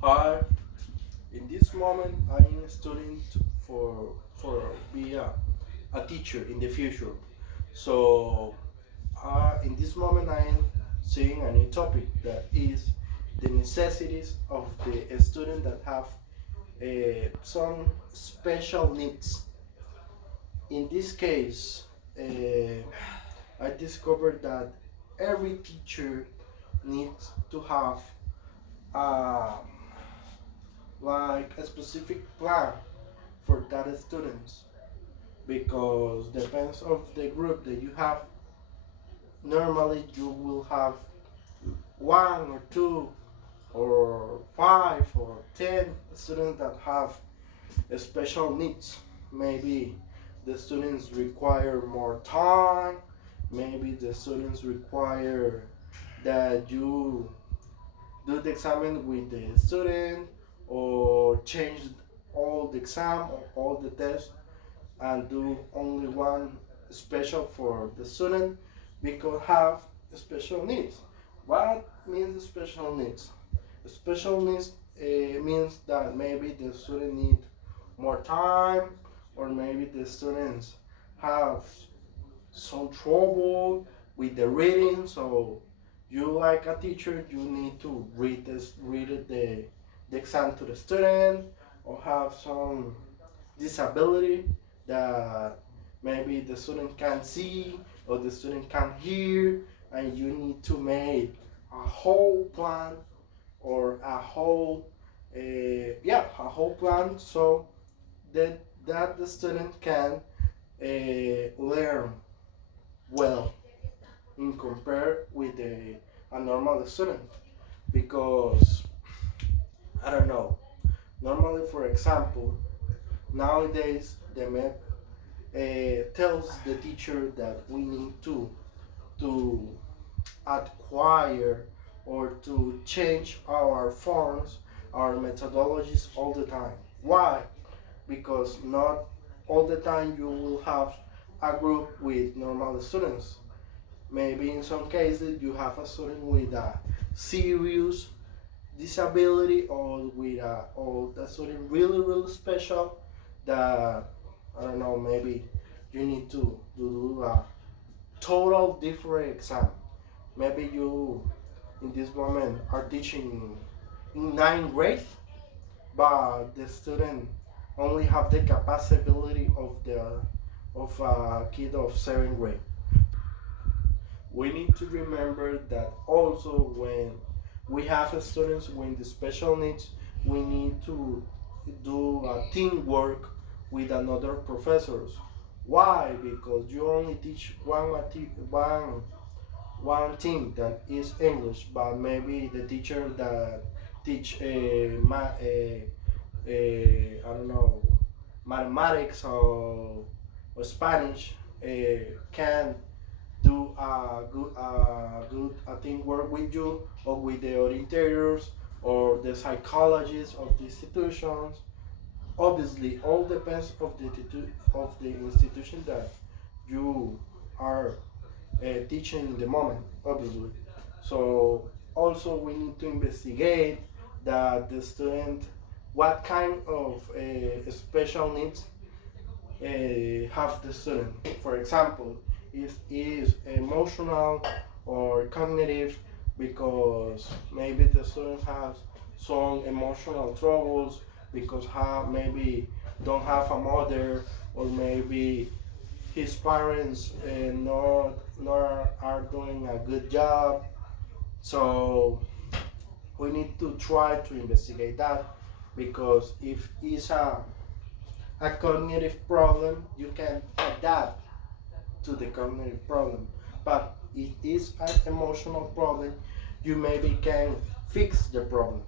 Hi, in this moment I am studying for be a teacher in the future. So in this moment I am seeing a new topic that is the necessities of the student that have some special needs. In this case, I discovered that every teacher needs to have uh, like a specific plan for that students because depends of the group that you have. Normally you will have one or two or five or 10 students that have special needs. Maybe the students require more time, maybe the students require that you do the exam with the student or change all the exam or all the tests and do only one special for the student because have special needs. What means special needs? Special needs means that maybe the student need more time or maybe the students have some trouble with the reading. So you like a teacher, you need to read the exam to the student or have some disability that maybe the student can't see or the student can't hear, and you need to make a whole plan or a whole plan so that the student can learn well in compare with a normal student because I don't know. Normally, for example, nowadays the MEP tells the teacher that we need to acquire or to change our forms, our methodologies all the time. Why? Because not all the time you will have a group with normal students. Maybe in some cases you have a student with a serious disability or with a student really special that I don't know, maybe you need to do a total different exam. Maybe you in this moment are teaching in ninth grade, but the student only have the capacity of a kid of seventh grade. We need to remember that also when we have students with the special needs, we need to do a teamwork with another professors. Why? Because you only teach one thing that is English, but maybe the teacher that teach I don't know, mathematics or Spanish can do a teamwork with you or with the orientators or the psychologists of the institutions. Obviously, all depends of the institution that you are teaching in the moment. Obviously, so also we need to investigate that the student what kind of special needs have the student. For example, if is emotional or cognitive, because maybe the student has some emotional troubles because maybe don't have a mother or maybe his parents not are doing a good job. So we need to try to investigate that because if it's a cognitive problem, you can adapt to the cognitive problem. But if it's an emotional problem, you maybe can fix the problem.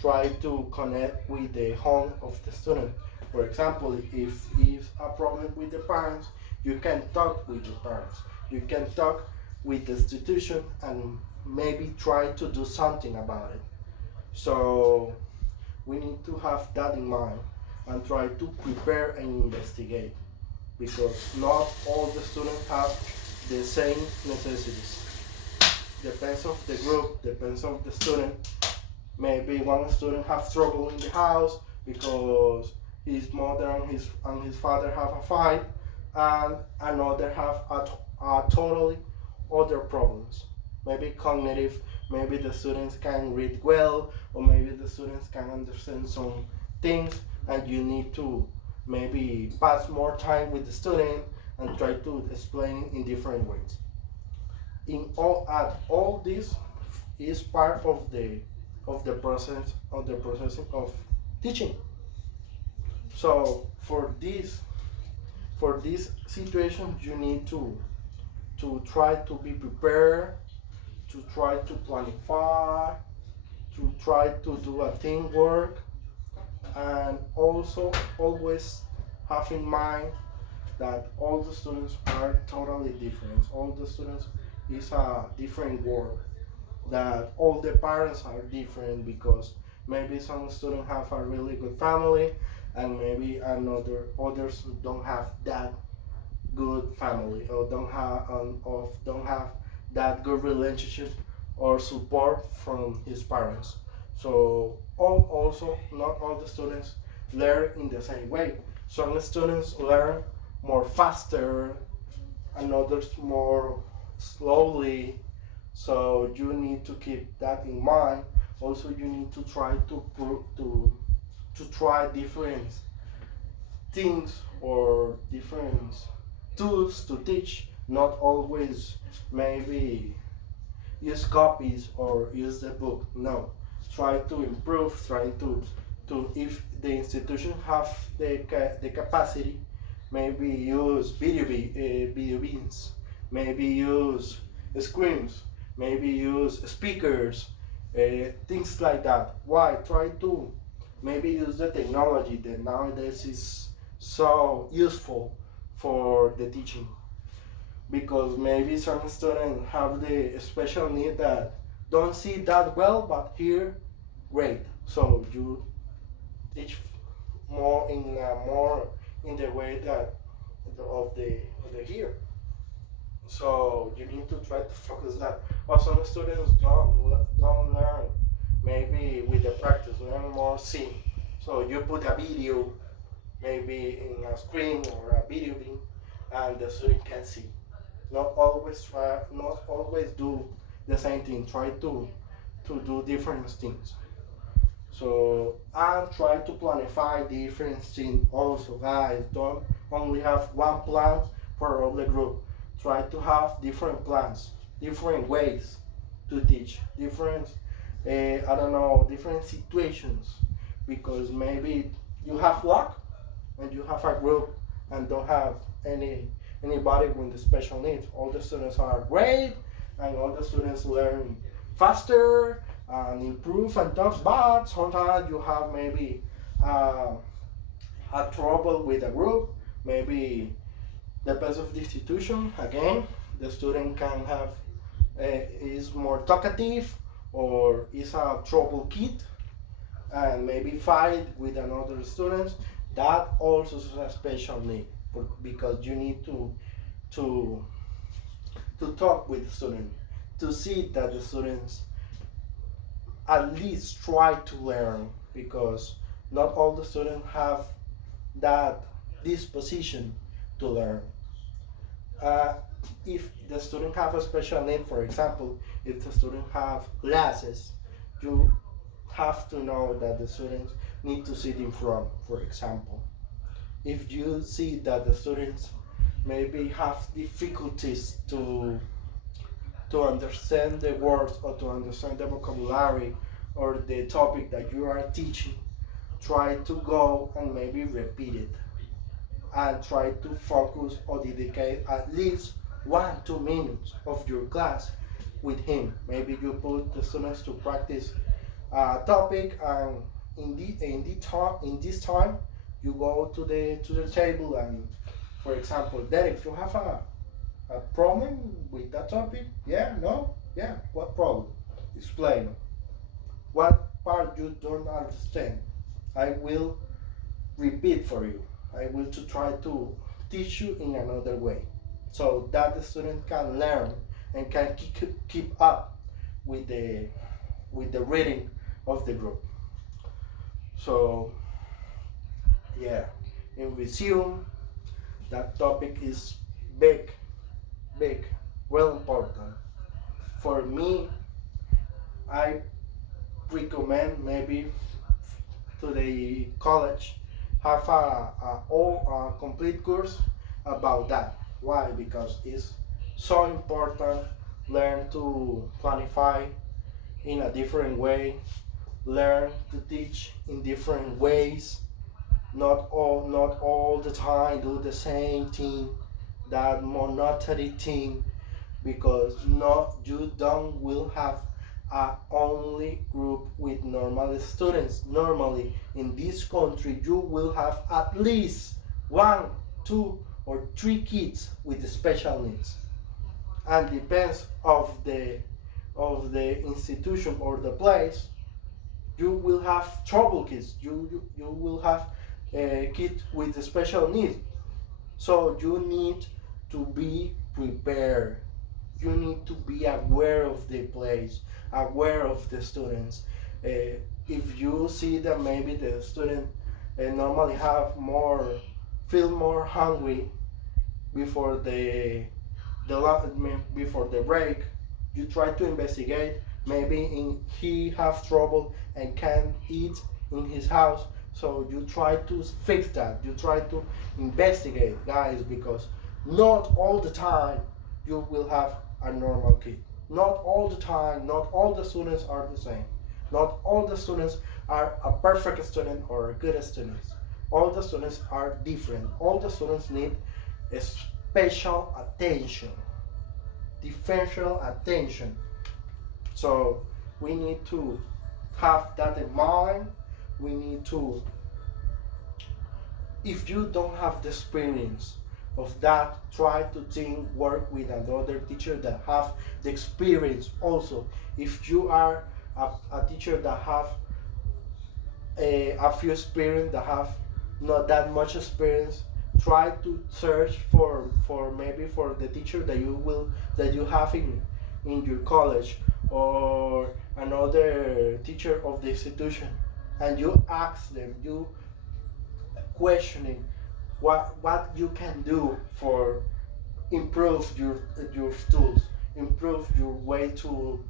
Try to connect with the home of the student. For example, if a problem with the parents, you can talk with the parents. You can talk with the institution and maybe try to do something about it. So we need to have that in mind and try to prepare and investigate because not all the students have the same necessities. Depends of the group, depends of the student, Maybe one student have trouble in the house because his mother and his father have a fight, and another have a totally other problems. Maybe cognitive, maybe the students can read well, or maybe the students can understand some things, and you need to maybe pass more time with the student and try to explain in different ways. In all this is part of the process of the processing of teaching. So for this situation you need to try to be prepared, to try to planify, to try to do a teamwork, and also always have in mind that all the students are totally different. All the students is a different world. That all the parents are different because maybe some students have a really good family, and maybe another others don't have that good family, or don't have that good relationship or support from his parents. So also not all the students learn in the same way. Some students learn more faster, and others more slowly. So you need to keep that in mind. Also, you need to try to try different things or different tools to teach. Not always maybe use copies or use the book. No, try to improve. Try to if the institution have the capacity, maybe use video beans, maybe use screens, maybe use speakers, things like that. Why? Try to maybe use the technology that nowadays is so useful for the teaching, because maybe some students have the special need that don't see that well but hear great. So you teach more in the way that of the hear. So you need to try to focus that. But some students don't learn maybe with the practice, learn more seeing. So you put a video maybe in a screen or a video beam, and the student can see. Not always do the same thing. Try to do different things. So and try to planify different things also, guys. Don't only have one plan for all the group. Try to have different plans, different ways to teach, different I don't know, different situations, because maybe you have luck and you have a group and don't have anybody with the special needs. All the students are great, and all the students learn faster and improve and talk. But sometimes you have maybe uh, a trouble with a group. Maybe depends of the institution. Again, the student can have is more talkative or is a trouble kid, and maybe fight with another students. That also is a special need, because you need to to talk with the student, to see that the students at least try to learn, because not all the students have that disposition to learn. uh, if the student have a special need, for example, if the student have glasses, you have to know that the students need to sit in front, for example. If you see that the students maybe have difficulties to understand the words or to understand the vocabulary or the topic that you are teaching, try to go and maybe repeat it, and try to focus or dedicate at least 1 2 minutes of your class with him. Maybe you put the students to practice a topic, and in this time you go to the table, and for example, Derek, you have a problem with that topic? Yeah, no, yeah. What problem? Explain. What part you don't understand? I will repeat for you. I will to try to teach you in another way, so that the student can learn and can keep up with the reading of the group. So yeah, in resume, that topic is big, big, well important. For me, I recommend maybe to the college have a complete course about that. Why? Because it's so important. Learn to planify in a different way. Learn to teach in different ways. Not all the time do the same thing. That monotony thing, because not you don't will have a only group with normal students. Normally in this country you will have at least one, two, or three kids with special needs, and depends of the institution or the place. You will have trouble kids. You will have kids with special needs. So you need to be prepared. You need to be aware of the place, aware of the students. If you see that maybe the student normally have more, feel more hungry before before the break, you try to investigate. Maybe he have trouble and can't eat in his house, so you try to fix that. You try to investigate, guys, because not all the time you will have a normal kid. Not all the time. Not all the students are the same. Not all the students are a perfect student or a good student. All the students are different. All the students need a special attention, differential attention. So we need to have that in mind. We need to, if you don't have the experience of that, try to think, work with another teacher that have the experience also. If you are a teacher that have a few experience, that have not that much experience, try to search for maybe for the teacher that you have in your college, or another teacher of the institution, and you ask them, you questioning what you can do for improve your tools, improve your way to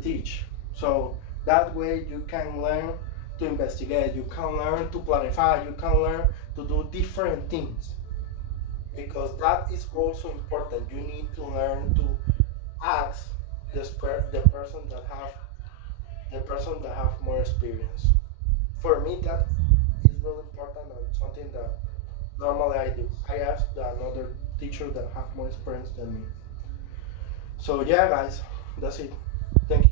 teach. So that way you can learn to investigate, you can learn to planify, you can learn to do different things, because that is also important. You need to learn to ask the person that have more experience. For me, that is really important and something that normally I do. I ask another teacher that have more experience than me. So yeah, guys, that's it. Thank you.